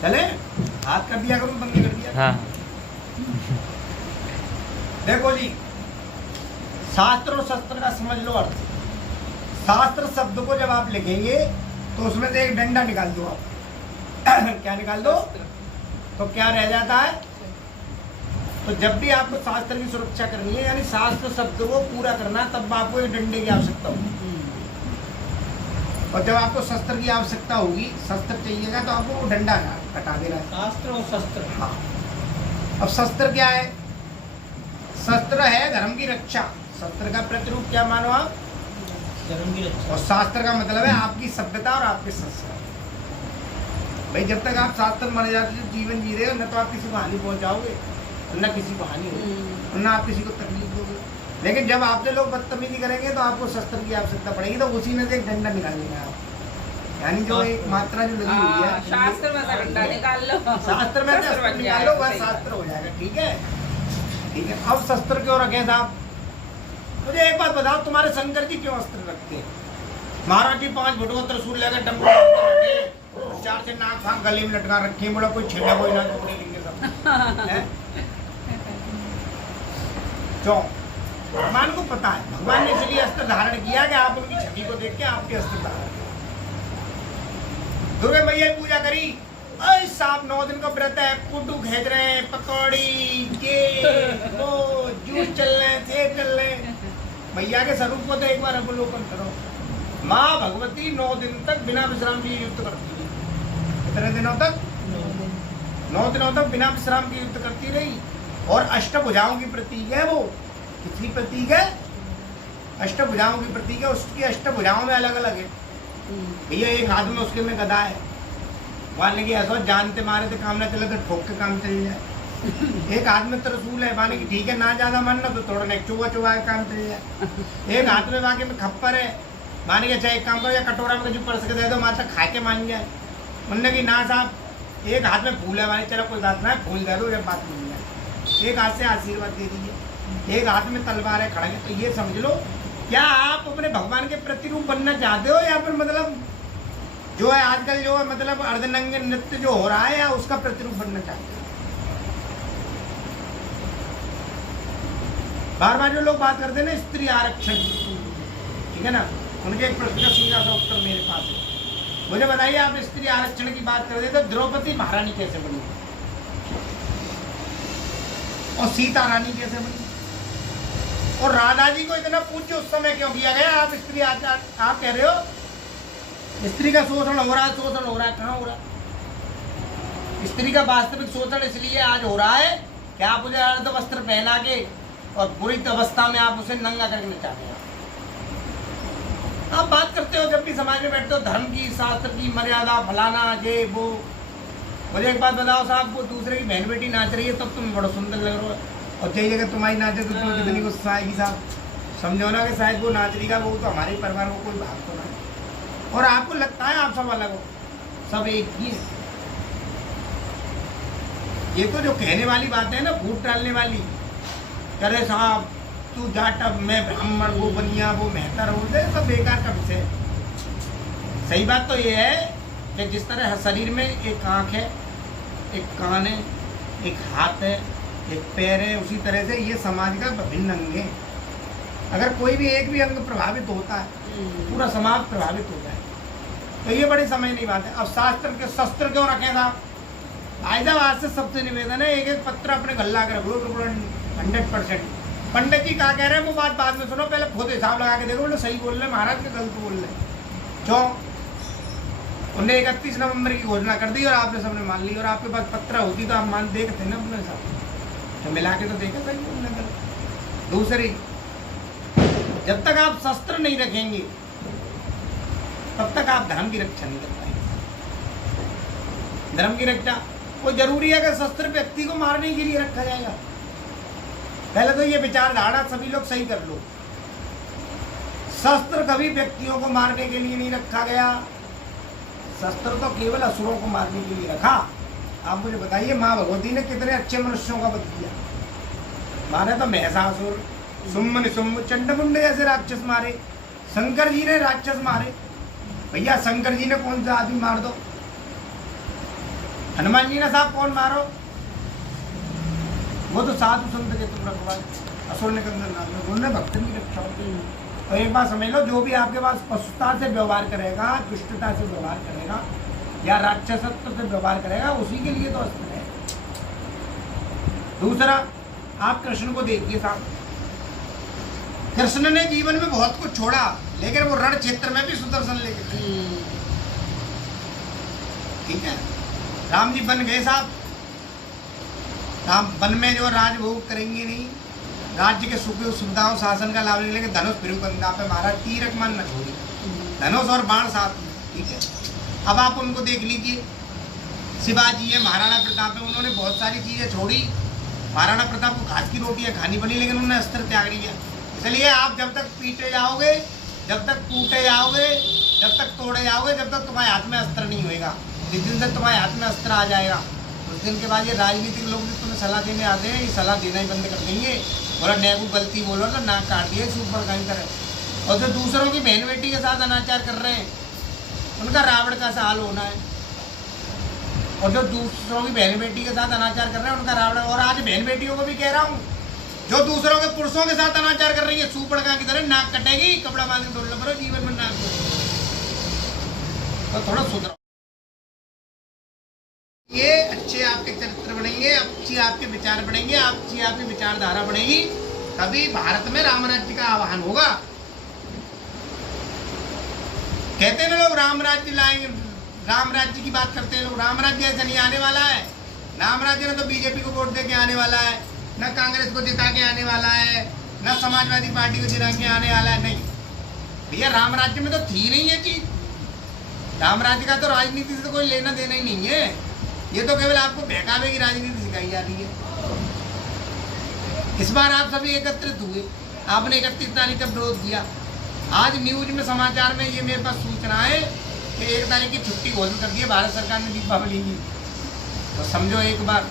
चले हाथ कर दिया करूँ, बंदी कर दिया। हाँ देखो जी, शास्त्र और शस्त्र का समझ लो अर्थ। शास्त्र शब्द को जब आप लिखेंगे तो उसमें से एक डंडा निकाल दो आप क्या निकाल दो, तो क्या रह जाता है। तो जब भी आपको शास्त्र की सुरक्षा करनी है, यानी शास्त्र शब्द को पूरा करना, तब आपको एक डंडे की आवश्यकता होगी। और जब आपको शस्त्र की आवश्यकता होगी, शस्त्र चाहिएगा, तो आपको वो डंडा हटा देना है। शास्त्र और शस्त्र। हाँ, अब शस्त्र क्या है? शस्त्र है धर्म की रक्षा। शस्त्र का प्रतिरूप क्या मानो आप? धर्म की रक्षा। और शास्त्र का मतलब है आपकी सभ्यता और आपके संस्कार। भाई जब तक आप शास्त्र माने जाते जीवन जी रहे हो, न तो आप किसी को हानि पहुंचाओगे, न किसी को हानि होगी, और न आप किसी को तकलीफ दोगे। लेकिन जब आपसे लोग बदतमीजी करेंगे तो आपको शस्त्र की आवश्यकता पड़ेगी, तो उसी में से एक डंडा निकाल लेना आप, यानी जो एक मात्रा जो लगी हुई है शास्त्र में से डंडा निकाल लो, शास्त्र में से अस्त्र निकाल लो, वह शास्त्र हो जाएगा। ठीक है, ठीक है। अब शस्त्र क्यों रखे साहब? मुझे एक बात बताओ, तुम्हारे शंकर जी क्यों अस्त्र रखते हैं? महाराज जी 5 फुट त्रिशूल लेकर डंडा रखे, 4 से नाक फांक गले में लटका रखे, बोला कोई छेड़ा कोई ना तोड़े लेंगे सब हैं? क्यों? भगवान को पता है, भगवान ने इसलिए अस्त्र धारण किया कि आप उनकी छवि को देख के आपके अस्त्र धारण करें। दुर्गा मैया की पूजा करी, अरे साहब 9 दिन का व्रत है, कुड्डू खेच रहे हैं, पकौड़ी ये वो जूस चल रहे हैं, सेब चल रहे हैं। मैया के स्वरूप को तो एक बार अवलोकन करो। माँ भगवती 9 दिन तक बिना विश्राम के युद्ध करती है। कितने दिनों तक? 9 दिनों तक बिना विश्राम के युद्ध करती रही। और अष्टभुजाओं की प्रतीक है वो। कितनी प्रतीक है? अष्टभुजाओं की प्रतीक है। उसकी अष्टभुजाओं में अलग अलग है भैया। एक हाथ में उसके में गदा है, मान लीजिए ऐसा जानते मारे थे काम ना चले तो ठोक के काम चल जाए। एक हाथ में त्रिशूल है, माने कि ठीक है ना ज्यादा मानना तो थोड़ा नेक चुवा चुवा के काम चल जाए। एक हाथ में बाकी में खप्पर है, माने कि चाहे एक काम करो या कटोरा में जो परस के दे दो माता खा के मान जाए। म्हणने की ना साहब एक हाथ में फूल है, माने चलो कोई बात ना फूल दे दो, जब बात मिल जाए। एक हाथ से आशीर्वाद दे दीजिए, एक हाथ में तलवार है खड़ा। तो ये समझ लो, क्या आप अपने भगवान के प्रतिरूप बनना चाहते हो, या फिर मतलब जो है आजकल जो है मतलब अर्धनंगे नृत्य जो हो रहा है, या उसका प्रतिरूप बनना चाहते हो? बार बार जो लोग बात करते हैं ना स्त्री आरक्षण, ठीक है ना, उनके एक प्रश्न का सीधा सा उत्तर मेरे पास है। मुझे बताइए, आप स्त्री आरक्षण की बात करते तो द्रौपदी महारानी कैसे बनी और सीता रानी कैसे बनी, और राधा जी को इतना पूज्य उस समय क्यों किया गया? आप स्त्री आप कह रहे हो स्त्री का शोषण हो रहा है, शोषण हो रहा है, कहाँ हो रहा है? स्त्री का वास्तविक शोषण इसलिए आज हो रहा है कि आप उसे अर्ध वस्त्र पहना के और बुरी अवस्था में आप उसे नंगा करके नचाते हैं। आप बात करते हो जब भी समाज में बैठते हो धर्म की, शास्त्र की, मर्यादा, फलाना ये वो। मुझे एक बात बताओ साहब, वो दूसरे की बहन बेटी नाच रही है तब तुम बड़ा सुंदर लग रहे हो, और चाहिए अगर तुम्हारी नाचे तो तुम्हें कितनी गुस्सा आएगी साहब। समझो ना कि शायद वो नाच रही का वो तो हमारे परिवार को कोई भाग तो ना है, और आपको लगता है आप सब अलग हो, सब एक ही है। ये तो जो कहने वाली बात है ना, फूट डालने वाली, करे साहब तू जाट, अब मैं ब्राह्मण, वो बनिया, वो मेहतर हो, सब बेकार का विषय। सही बात तो ये है कि जिस तरह शरीर में एक आँख है, एक कान है, एक हाथ है, एक पैर है, उसी तरह से ये समाज का विभिन्न अंग है। अगर कोई भी एक भी अंग प्रभावित होता है पूरा समाज प्रभावित होता है। तो ये बड़ी समझने की बात है। अब शास्त्र के शस्त्र क्यों रखे था? भाई साहब आज से सबसे निवेदन है, एक एक पत्र अपने गल्ला के रखो 100%। पंडित जी क्या कह रहे हैं वो बात बाद में सुनो, पहले खुद हिसाब लगा के देखो, बोले सही बोल रहे महाराज के गलत बोल रहे। क्यों? उन्हें 31 नवंबर की घोषणा कर दी और आपने सबने मान ली, और आपके पास पत्र होती तो आप मान देखते ना अपने साथ, तो मिला के तो देखे सही बोलने का। दूसरी, जब तक आप शस्त्र नहीं रखेंगे तब तक आप धर्म की रक्षा नहीं कर पाएंगे। धर्म की रक्षा वो जरूरी है कि शस्त्र व्यक्ति को मारने के लिए रखा जाएगा? पहले तो ये विचारधारा सभी लोग सही कर लो। शस्त्र कभी व्यक्तियों को मारने के लिए नहीं रखा गया, शस्त्र तो केवल असुरों को मारने के लिए रखा। आप मुझे बताइए, माँ भगवती ने कितने अच्छे मनुष्यों का वध किया? मारे तो महिषासुर, सुम्म निसुम्म, चंडमुंड जैसे राक्षस मारे। शंकर जी ने राक्षस मारे। भैया शंकर जी ने कौन सा आदमी मार दो? हनुमान जी ने साहब कौन मारो? वो तो साधु संत के तुम रखवारे, असुर निकंदन नाम में उन्होंने भक्तन की रक्षा होती। तो एक बात समझ लो, जो भी आपके पास पशुता से व्यवहार करेगा, दुष्टता से व्यवहार करेगा या राक्षसत्व से व्यवहार करेगा, उसी के लिए तो अस्त्र है। दूसरा, आप कृष्ण को देखिए साहब, कृष्ण ने जीवन में बहुत कुछ छोड़ा, लेकिन वो रण क्षेत्र में भी सुदर्शन लेके गए। ठीक है, राम जी बन गए साहब, राम वन में जो राजभोग करेंगे नहीं, राज्य के सुख सुविधाओं शासन का लाभ लेंगे, धनुष फिरुकंदा पे मारा, तीरक मान न छोड़ी, धनुष और बाण साथ में। ठीक है, अब आप उनको देख लीजिए, शिवाजी है, महाराणा प्रताप है, उन्होंने बहुत सारी चीजें छोड़ी। महाराणा प्रताप को घास की रोटियां खानी पड़ी, लेकिन उन्होंने अस्त्र त्याग नहीं किया। इसलिए आप जब तक पीटे जाओगे, जब तक टूटे जाओगे, जब तक तोड़े जाओगे, जब तक तुम्हारे हाथ में अस्त्र नहीं होएगा। जिस दिन से तुम्हारे हाथ में अस्त्र आ जाएगा, उस दिन के बाद ये राजनीतिक लोग भी तुम्हें सलाह देने आते हैं, ये सलाह देना ही बंद कर देंगे। बोला नेगू गलती बोलो तो नाक काट दिए सुपर कहीं तरह। और जो दूसरों की बहन बेटी के साथ अनाचार कर रहे हैं, उनका रावण का सा हाल होना है। और जो दूसरों की बहन बेटी के साथ अनाचार कर रहे हैं, उनका रावण। और आज बहन बेटियों को भी कह रहा हूँ, जो दूसरों के पुरुषों के साथ अनाचार कर रही है, सुपड़का की तरह नाक कटेगी, कपड़ा बांध के ढोलना पड़ो जीवन में नाक। तो थोड़ा सुधरो, ये अच्छे आपके चरित्र बनेंगे, अच्छी आपके विचार बनेंगे, अच्छी आपकी विचारधारा बनेगी, तभी भारत में राम राज्य का आह्वान होगा। कहते हैं ना लोग राम राज्य लाएंगे, राम राज्य की बात करते हैं लोग, राम राज्य ऐसा नहीं आने वाला है। राम राज्य ने तो बीजेपी को वोट दे के आने वाला है, न कांग्रेस को जिता के आने वाला है, न समाजवादी पार्टी को जिता के आने वाला है। नहीं भैया, राम राज्य में तो थी नहीं ये चीज। राम राज्य का तो राजनीति से तो कोई लेना देना ही नहीं है, ये तो केवल आपको बहकावे की राजनीति सिखाई जा रही है। इस बार आप सभी एकत्रित हुए, आपने 31 तारीख का विरोध किया। आज न्यूज में, समाचार में ये मेरे पास सूचना है कि 1 तारीख की छुट्टी घोषित कर दी है भारत सरकार ने दीपावली की। तो समझो एक बार